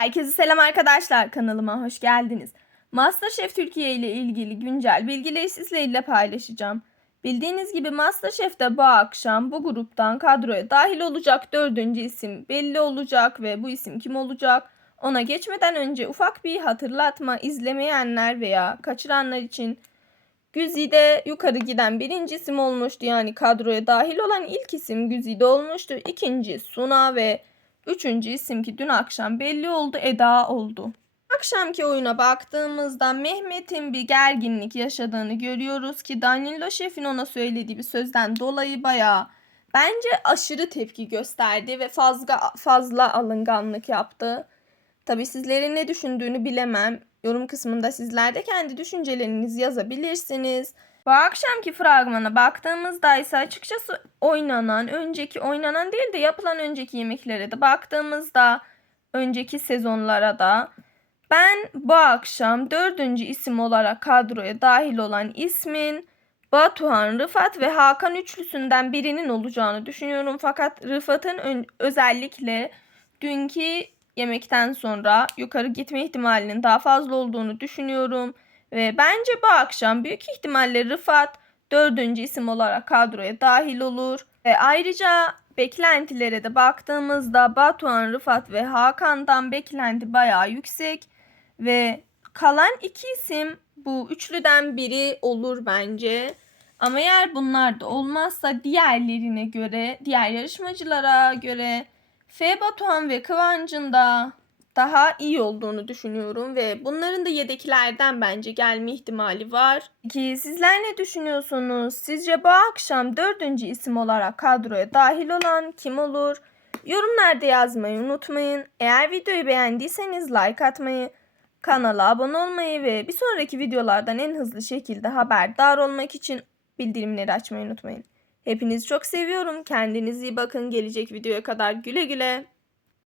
Herkese selam arkadaşlar kanalıma hoş geldiniz. Masterchef Türkiye ile ilgili güncel bilgileri sizlerle paylaşacağım. Bildiğiniz gibi Masterchef'te bu akşam bu gruptan kadroya dahil olacak dördüncü isim belli olacak ve bu isim kim olacak? Ona geçmeden önce ufak bir hatırlatma izlemeyenler veya kaçıranlar için Güzide yukarı giden birinci isim olmuştu yani kadroya dahil olan ilk isim Güzide olmuştu. İkinci Suna ve Üçüncü isim ki dün akşam belli oldu Eda oldu. Akşamki oyuna baktığımızda Mehmet'in bir gerginlik yaşadığını görüyoruz ki Danilo Şef'in ona söylediği bir sözden dolayı bayağı bence aşırı tepki gösterdi ve fazla fazla alınganlık yaptı. Tabi sizlerin ne düşündüğünü bilemem. Yorum kısmında sizler de kendi düşüncelerinizi yazabilirsiniz. Bu akşamki fragmana baktığımızda ise açıkçası oynanan, önceki oynanan değil de yapılan önceki yemeklere de baktığımızda önceki sezonlara da ben bu akşam dördüncü isim olarak kadroya dahil olan ismin Batuhan, Rıfat ve Hakan üçlüsünden birinin olacağını düşünüyorum. Fakat Rıfat'ın özellikle dünkü yemekten sonra yukarı gitme ihtimalinin daha fazla olduğunu düşünüyorum. Ve bence bu akşam büyük ihtimalle Rıfat dördüncü isim olarak kadroya dahil olur. Ve ayrıca beklentilere de baktığımızda Batuhan, Rıfat ve Hakan'dan beklenti bayağı yüksek. Ve kalan iki isim bu üçlüden biri olur bence. Ama eğer bunlar da olmazsa diğerlerine göre, diğer yarışmacılara göre F. Batuhan ve Kıvancın da daha iyi olduğunu düşünüyorum ve bunların da yedeklerden bence gelme ihtimali var. Peki sizler ne düşünüyorsunuz? Sizce bu akşam dördüncü isim olarak kadroya dahil olan kim olur? Yorumlarda yazmayı unutmayın. Eğer videoyu beğendiyseniz like atmayı, kanala abone olmayı ve bir sonraki videolardan en hızlı şekilde haberdar olmak için bildirimleri açmayı unutmayın. Hepinizi çok seviyorum. Kendinize iyi bakın. Gelecek videoya kadar güle güle.